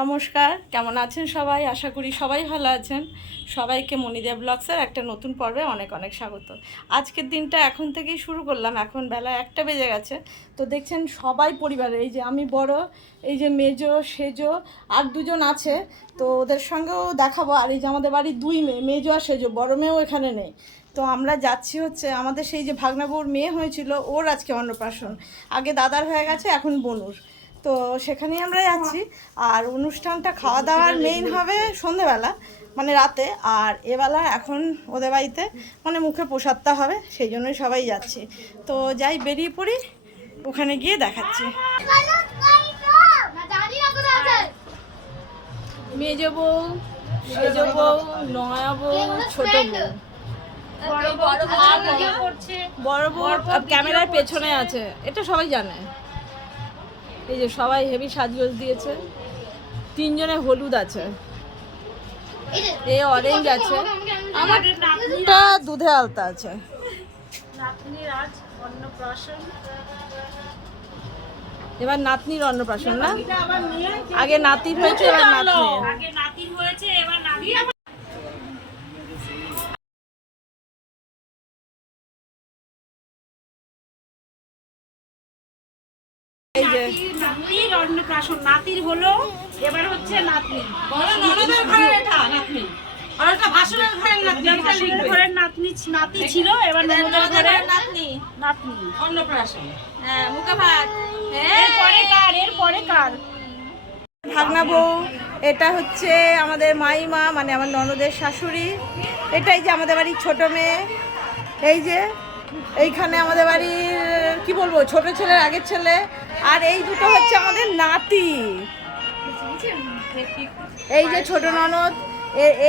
নমস্কার, কেমন আছেন সবাই? আশা করি সবাই ভালো আছেন। সবাইকে মণিদেব ব্লগসের একটা নতুন পর্বে অনেক অনেক স্বাগত। আজকের দিনটা এখন থেকেই শুরু করলাম, এখন বেলা একটা বেজে গেছে। তো দেখছেন সবাই পরিবারে, এই যে আমি বড়, এই যে মেজো, সেজো আর দুজন আছে। তো ওদের সঙ্গেও দেখাবো। আর এই যে আমাদের বাড়ির দুই মেয়ে, মেজো আর সেজো, বড় মেয়েও এখানে নেই। তো আমরা যাচ্ছি হচ্ছে, আমাদের সেই যে ভাগনাবুর মেয়ে হয়েছিল, ওর আজকে অন্নপ্রাশন। আগে দাদার হয়ে গেছে, এখন বনুর। তো সেখানেই আমরা যাচ্ছি। আর অনুষ্ঠানটা খাওয়া দাওয়ার মেইন হবে সন্ধেবেলা মানে রাতে। আর এবেলা এখন ওদের বাড়িতে মানে মুখে প্রসাদটা হবে সেই জন্যই সবাই যাচ্ছি। তো যাই বেরিয়ে পড়ি ওখানে গিয়ে দেখাচ্ছি। মেজ বউ সেজ বউ নয়া বউ ছোট বউ। বড় বউ ক্যামেরার পেছনে আছে। এটা সবাই জানে। এই যে সবাই হেভি সাজগোজ দিয়েছে। তিনজনে হলুদ আছে। এ অরেঞ্জ আছে। আমারটা দুধে আলতা আছে। এবার নাতনির অন্নপ্রাশন না? আগে নাতির হয়েছে এবার নাতনির। এই যে। নাতনির অন্নপ্রাশন। নাতির হলো এবার হচ্ছে নাতনি। ভাসুরের ঘরের নাতনি নাতি ছিল এবার ননদের ঘরের নাতনি। নাতনি। হ্যাঁ মুখে ভাত। এরপরে কার এরপরে কার? ভাগনা বউ এটা হচ্ছে আমাদের মাইমা মানে আমার ননদের শাশুড়ি। এটাই যে আমাদের বাড়ির ছোট মেয়ে। এই যে এইখানে আমাদের বাড়ির কি বলব ছোট ছেলের আগের ছেলে। আর এই দুটো হচ্ছে আমাদের নাতি। এই যে ছোট ননদ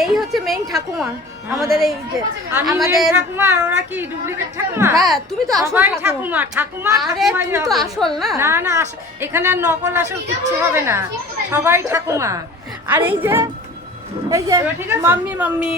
এই হচ্ছে মেইন ঠাকুমা। আমাদের এই যে আমাদের ঠাকুমা আর ওরা কি ডুপ্লিকেট ঠাকুমা? হ্যাঁ তুমি তো আসল ঠাকুমা। ঠাকুমা আরে তুমি তো আসল না? না না এখানে আর নকল আসল কিচ্ছু হবে না। সবাই ঠাকুমা। আর এই যে এই যে মাম্মি মাম্মি।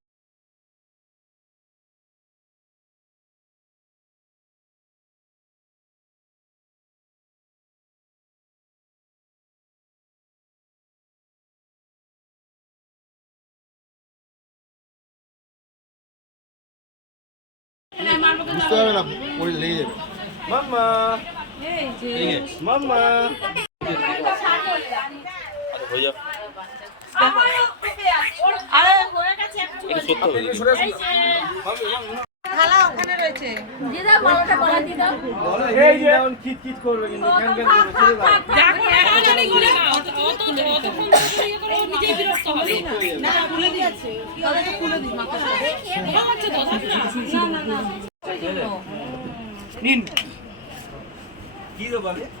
বুঝতে পারবে না পড়ে লেগে যাবে। মাম্মা। মাম্মা। হয়ে যাও সত্য হয়ে এই যে এখন কিট কিট করবে কিন্তু এখানকার ছেড়ে দাও যাক এখানে গুলে অত অত ফোন করে করে ক্যান ক্যান করবে না দাও নিন কি দেবো আগে আশীর্বাদ করে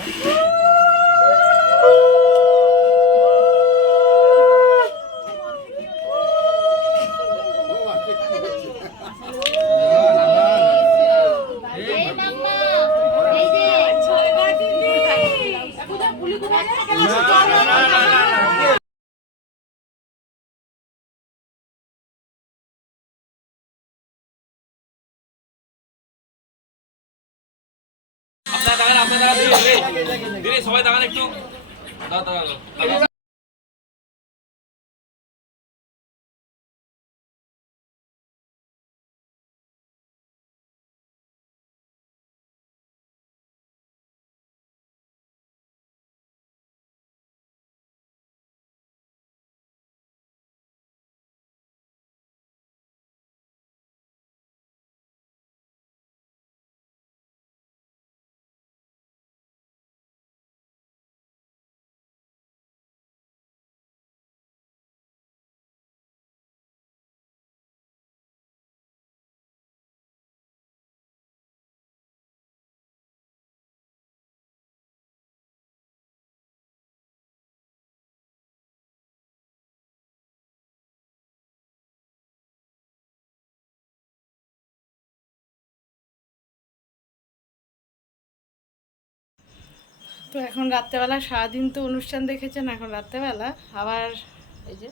সবাই দাঁড়ান একটু। দাঁড়া দাঁড়াও। তো এখন রাত্রেবেলা সারাদিন তো অনুষ্ঠান দেখেছেন এখন রাত্রেবেলা। আবার এই যে,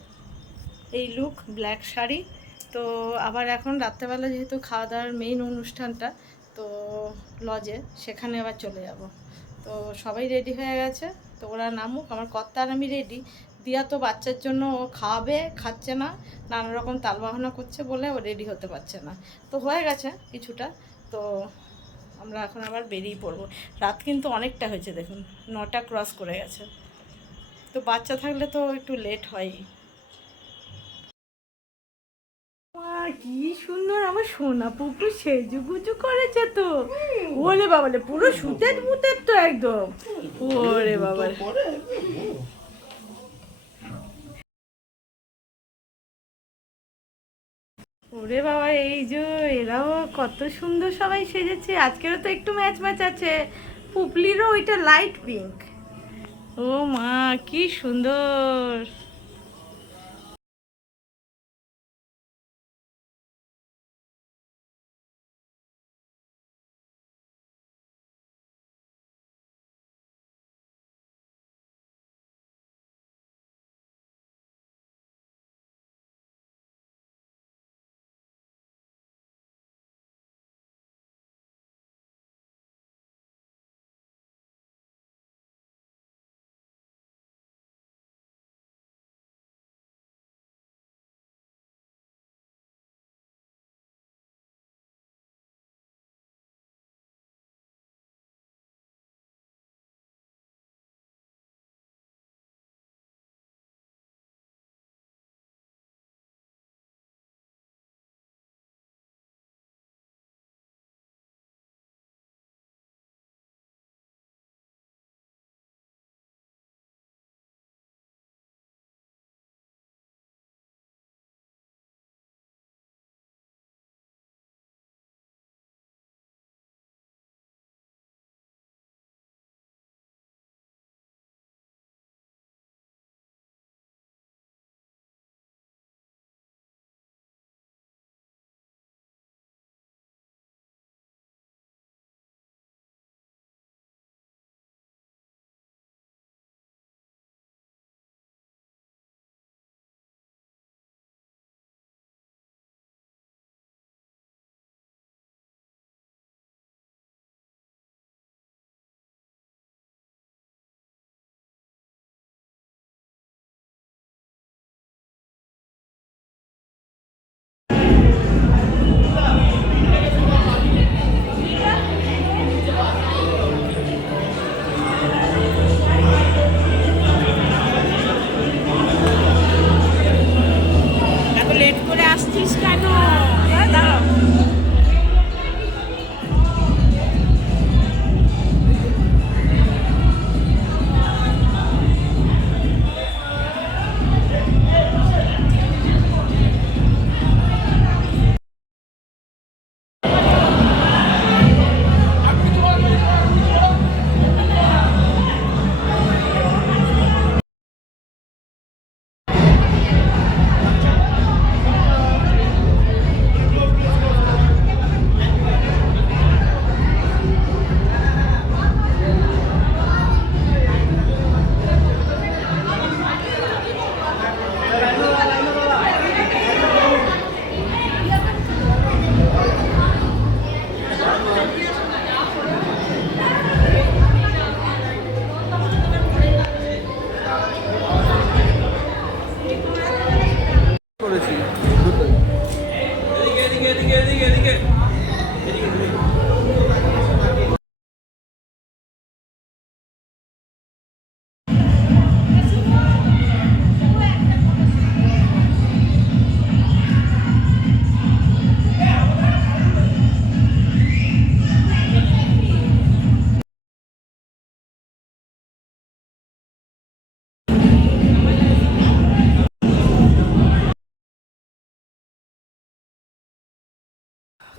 এই লুক ব্ল্যাক শাড়ি। তো আবার এখন রাত্রেবেলা যেহেতু খাওয়া দাওয়ার মেইন অনুষ্ঠানটা, তো লজে সেখানে আবার চলে যাব। তো সবাই রেডি হয়ে গেছে, তো ওরা নামুক। আমার কর্তা আর আমি রেডি দিয়া তো বাচ্চার জন্য ও খাওয়াবে, খাচ্ছে না, নানা রকম তালবাহানা করছে বলে ও রেডি হতে পারছে না। তো হয়ে গেছে কিছুটা। তো আমরা এখন আবার বেরিয়ে পড়ব। রাত কিন্তু অনেকটা হয়েছে দেখুন নটা ক্রস করে গেছে। তো বাচ্চা থাকলে তো একটু লেট হয়। কি সুন্দর আমার সোনা পুকু সেজুগুজু করেছে তো। ওরে বাবালে পুরো সুতের মুতের তো একদম। ওরে বাবা ওরে বাবা, এই যে এরাও কত সুন্দর সবাই সেজেছে। আজকেরও তো একটু ম্যাচ ম্যাচ আছে। পুপলিরও ওইটা লাইট পিঙ্ক ও মা, কি সুন্দর।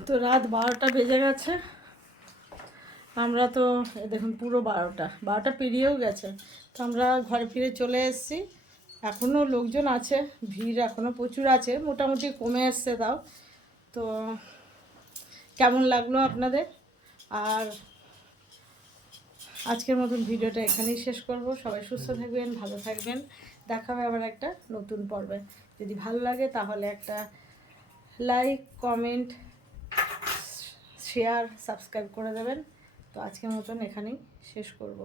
তো রাত বারোটা বেজে গেছে। আমরা তো দেখুন পুরো বারোটা। বারোটা পেরিয়েও গেছে। তো আমরা ঘরে ফিরে চলে এসেছি। এখনও লোকজন আছে, ভিড় এখনও প্রচুর আছে, মোটামুটি কমে এসছে তাও। তো কেমন লাগল আপনাদের? আর আজকের মতন ভিডিওটা এখানেই শেষ করব। সবাই সুস্থ থাকবেন, ভালো থাকবেন। দেখা হবে আবার একটা নতুন পর্বে। যদি ভালো লাগে তাহলে একটা লাইক, কমেন্ট শেয়ার সাবস্ক্রাইব করে দেবেন। তো আজকের মতন এখানেই শেষ করব।